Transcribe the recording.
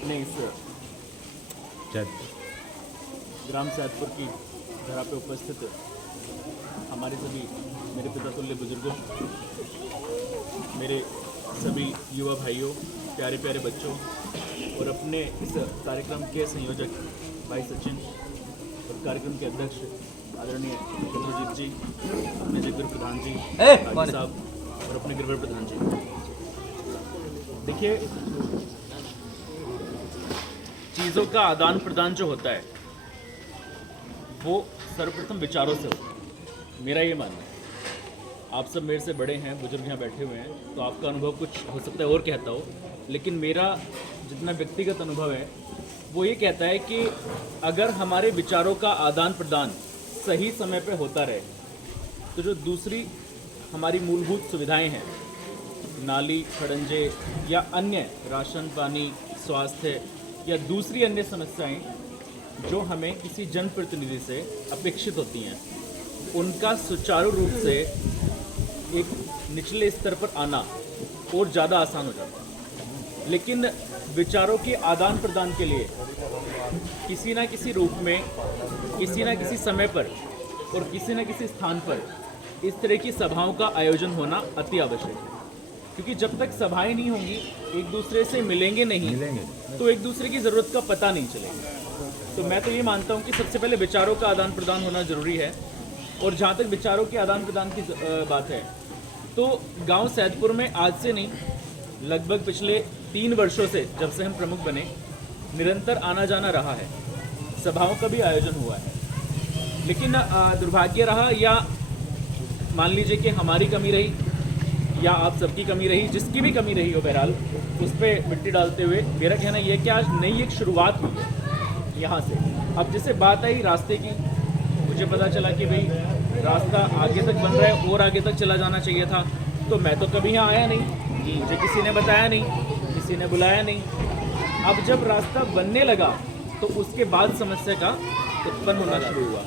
अपने इस ग्राम सैदपुर की धरा पे उपस्थित हमारे सभी मेरे पिता तुल्य बुजुर्गों, मेरे सभी युवा भाइयों, प्यारे प्यारे बच्चों और अपने इस कार्यक्रम के संयोजक भाई सचिन और कार्यक्रम के अध्यक्ष आदरणीय चंद्रजीत जी, अपने जगवीर प्रधान जी, हाजी साहब और अपने गिरवर प्रधान जी। देखिए, चीज़ों का आदान प्रदान जो होता है वो सर्वप्रथम विचारों से होता है, मेरा ये मानना है। आप सब मेरे से बड़े हैं, बुजुर्ग यहाँ बैठे हुए हैं, तो आपका अनुभव कुछ हो सकता है और कहता हो, लेकिन मेरा जितना व्यक्तिगत अनुभव है वो ये कहता है कि अगर हमारे विचारों का आदान प्रदान सही समय पे होता रहे तो जो दूसरी हमारी मूलभूत सुविधाएं हैं, नाली, खड़ंजे या अन्य राशन पानी, स्वास्थ्य या दूसरी अन्य समस्याएं जो हमें किसी जनप्रतिनिधि से अपेक्षित होती हैं, उनका सुचारू रूप से एक निचले स्तर पर आना और ज़्यादा आसान हो जाता है। लेकिन विचारों के आदान प्रदान के लिए किसी ना किसी रूप में, किसी ना किसी समय पर और किसी ना किसी स्थान पर इस तरह की सभाओं का आयोजन होना अति आवश्यक है। क्योंकि जब तक सभाएं नहीं होंगी, एक दूसरे से मिलेंगे नहीं, तो एक दूसरे की ज़रूरत का पता नहीं चलेगा। तो मैं तो ये मानता हूँ कि सबसे पहले विचारों का आदान प्रदान होना ज़रूरी है। और जहाँ तक विचारों के आदान प्रदान की बात है, तो गांव सैदपुर में आज से नहीं, लगभग पिछले 3 वर्षों से, जब से हम प्रमुख बने, निरंतर आना जाना रहा है, सभाओं का भी आयोजन हुआ है। लेकिन दुर्भाग्य रहा, या मान लीजिए कि हमारी कमी रही या आप सबकी कमी रही, जिसकी भी कमी रही हो, बहरहाल उस पर मिट्टी डालते हुए मेरा कहना यह है कि आज नई एक शुरुआत हुई है यहाँ से। अब जैसे बात आई रास्ते की, मुझे पता चला कि भाई रास्ता आगे तक बन रहा है और आगे तक चला जाना चाहिए था, तो मैं तो कभी यहाँ आया नहीं, मुझे किसी ने बताया नहीं, किसी ने बुलाया नहीं। अब जब रास्ता बनने लगा तो उसके बाद समस्या का उत्पन्न होना शुरू हुआ।